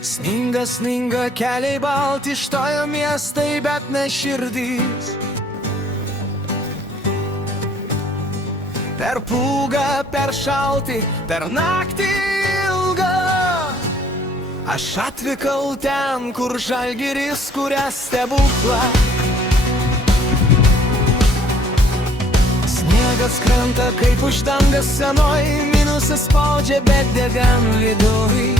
Sninga, sninga, keliai balti, ištojo miestai, bet ne širdys. Per pūgą, per šaltį, per naktį ilgą aš atvykau ten, kur Žalgiris kuria stebuklą. Sniegas krenta kaip uždangas senoj, minusas spaudžia, bet degan viduj.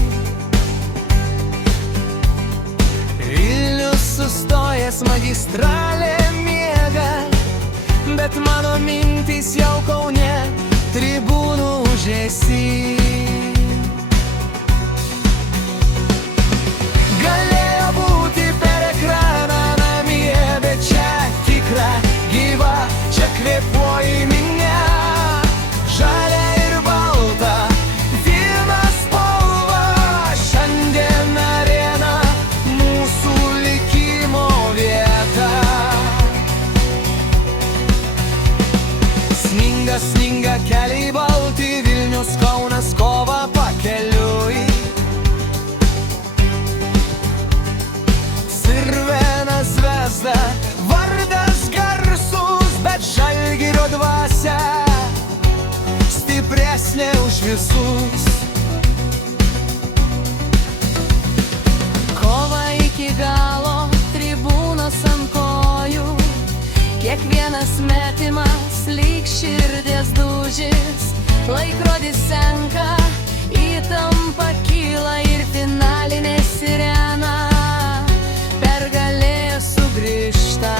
Vilnius sustojęs, magistralė miega, bet mano mintys jau Kaune, tribūnų ūžesy. Galėjo būti per ekraną namie, bet čia tikra, gyva, čia kvėpuoji minia. Žalia ir balta, viena spalva, šiandien arena, mūsų likimo vieta. Sninga, sninga, keliai balti, Vilnius, Kaunas, kova pakeliui. Cirvena Zvezda, vardas garsus, bet Žalgirio dvasia stipresnė už visus. Kova iki galo, tribūnos ant kojų, kiekvienas metimas lyg širdies dūžis. Laikrodis senka, įtampa kyla ir finalinė sirena pergalė sugrįžta.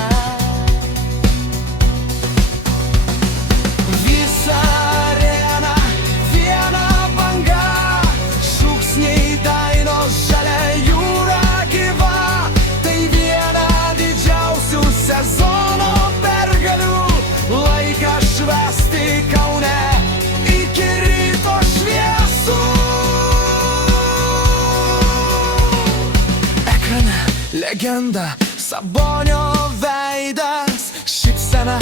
Visa arena, viena banga, šūksniai dainos, žalia jūra gyva. Tai viena didžiausių sezono pergalių, laikas švęsti Kaune iki ryto šviesų. Ekrane legenda, Sabonio veidas, šypsena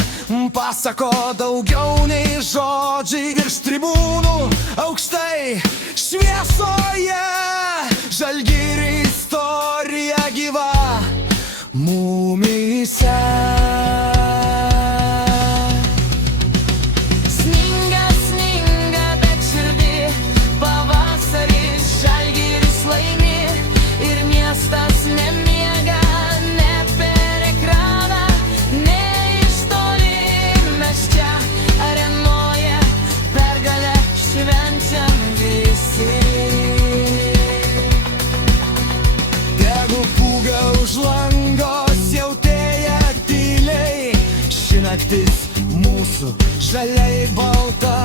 pasako daugiau nei žodžiai. Virš tribūnų aukštai šviesoje, Žalgirio istorija gyva mumyse. Sninga, sninga, bet širdį pavasaris, Žalgiris laimi ir miestas nemiega. Ne per ekraną, ne iš toli, mes čia arenoje pergalę švenčiam visi. Tegu pūga už lango siautėja tyliai, ši naktis mūsų žaliai balta.